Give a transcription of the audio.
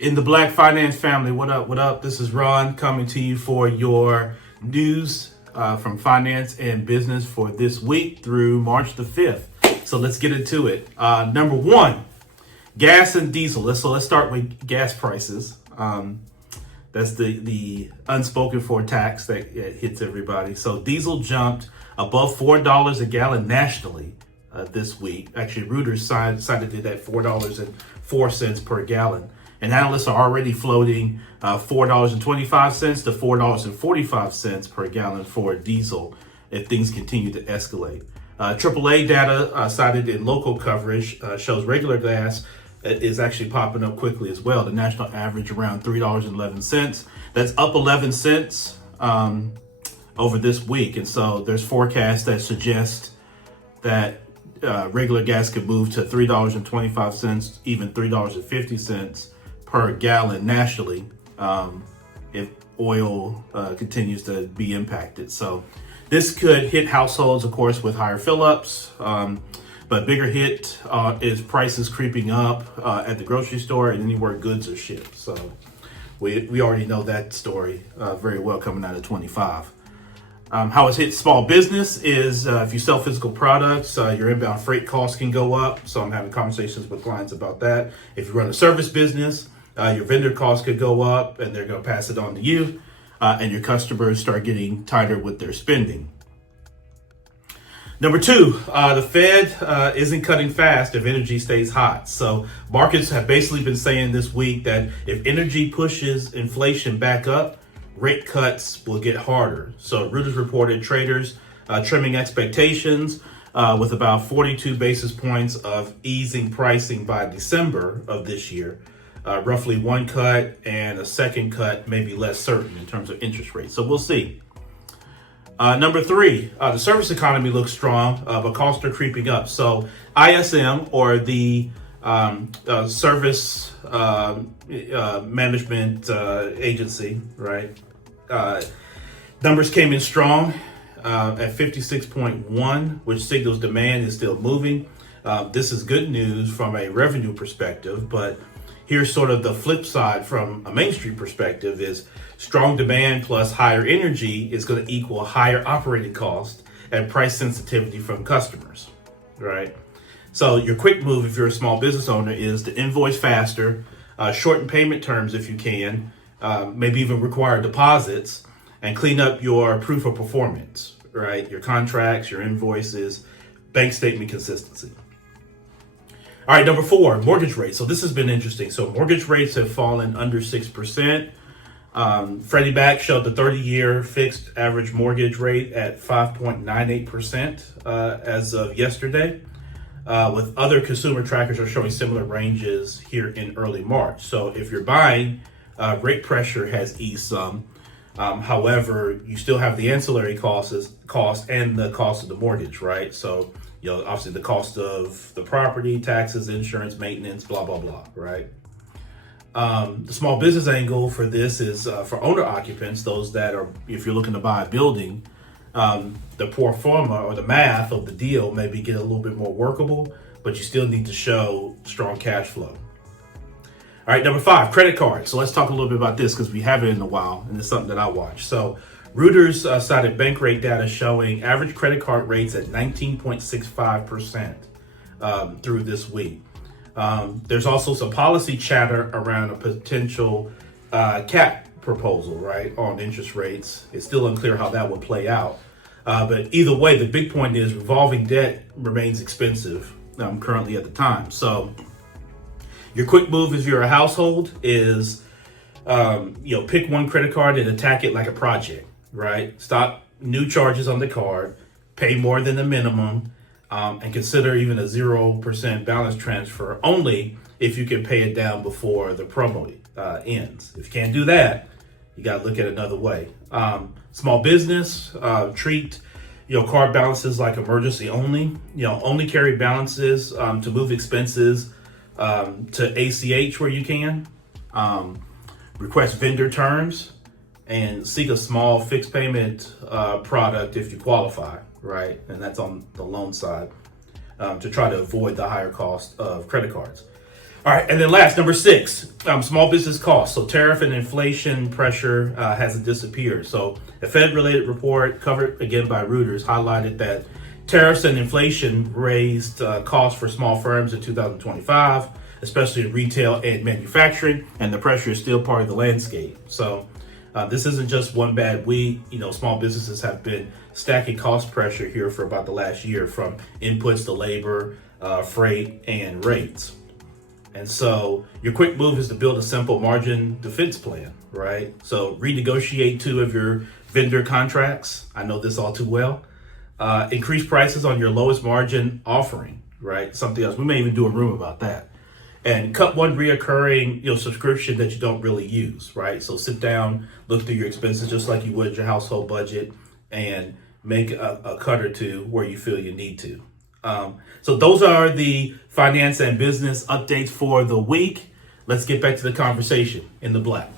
In the Black Finance family, what up? What up? This is Ron coming to you for your news from finance and business for this week through March the 5th. So let's get into it. Number one, gas and diesel. Let's start with gas prices. That's the unspoken for tax that hits everybody. So diesel jumped above $4 a gallon nationally this week. Actually, Reuters cited it at $4.04 per gallon. And analysts are already floating $4.25 to $4.45 per gallon for diesel if things continue to escalate. AAA data cited in local coverage shows regular gas is actually popping up quickly as well. The national average around $3.11. That's up 11 cents over this week. And so there's forecasts that suggest that regular gas could move to $3.25, even $3.50 per gallon nationally if oil continues to be impacted. So this could hit households, of course, with higher fill-ups, but bigger hit is prices creeping up at the grocery store and anywhere goods are shipped. So we already know that story very well coming out of 25. How it's hit small business is if you sell physical products, your inbound freight costs can go up. So I'm having conversations with clients about that. If you run a service business, your vendor costs could go up and they're going to pass it on to you, and your customers start getting tighter with their spending. Number two, the Fed isn't cutting fast if energy stays hot. So markets have basically been saying this week that if energy pushes inflation back up, rate cuts will get harder. So Reuters reported traders trimming expectations with about 42 basis points of easing pricing by December of this year. Roughly one cut and a second cut may be less certain in terms of interest rates. So we'll see. Number three, the service economy looks strong, but costs are creeping up. So ISM, or the service management agency, right? Numbers came in strong at 56.1, which signals demand is still moving. This is good news from a revenue perspective, but here's sort of the flip side from a Main Street perspective is strong demand plus higher energy is going to equal higher operating cost and price sensitivity from customers, right? So your quick move if you're a small business owner is to invoice faster, shorten payment terms if you can, maybe even require deposits, and clean up your proof of performance, right? Your contracts, your invoices, bank statement consistency. All right, number four, mortgage rates. So this has been interesting. So mortgage rates have fallen under 6%. Freddie Mac showed the 30-year fixed average mortgage rate at 5.98% as of yesterday, with other consumer trackers are showing similar ranges here in early March. So if you're buying, rate pressure has eased some. However, you still have the ancillary cost and the cost of the mortgage, right? So obviously the cost of the property, taxes, insurance, maintenance, blah, blah, blah, right? The small business angle for this is for owner occupants, those that are, if you're looking to buy a building, the pro forma or the math of the deal maybe get a little bit more workable, but you still need to show strong cash flow. All right, number five, credit cards. So let's talk a little bit about this because we haven't in a while, and it's something that I watch. So Reuters cited bank rate data showing average credit card rates at 19.65% through this week. There's also some policy chatter around a potential cap proposal, right, on interest rates. It's still unclear how that would play out. But either way, the big point is revolving debt remains expensive currently at the time. So your quick move if you're a household is, pick one credit card and attack it like a project, right? Stop new charges on the card, pay more than the minimum, and consider even a 0% balance transfer only if you can pay it down before the promo ends. If you can't do that, you got to look at another way. Small business, treat card balances like emergency only. Only carry balances to move expenses to ACH where you can. Request vendor terms and seek a small fixed payment product if you qualify, right? And that's on the loan side to try to avoid the higher cost of credit cards. All right, and then last, number six, small business costs. So tariff and inflation pressure hasn't disappeared. So a Fed-related report covered again by Reuters highlighted that tariffs and inflation raised costs for small firms in 2025, especially in retail and manufacturing, and the pressure is still part of the landscape. So this isn't just one bad week. Small businesses have been stacking cost pressure here for about the last year, from inputs to labor, freight, and rates. And so your quick move is to build a simple margin defense plan, right? So renegotiate 2 of your vendor contracts. I know this all too well. Increase prices on your lowest margin offering, right? Something else. We may even do a room about that. And cut one reoccurring, subscription that you don't really use, right? So sit down, look through your expenses just like you would your household budget, and make a cut or two where you feel you need to. So those are the finance and business updates for the week. Let's get back to the conversation in the black.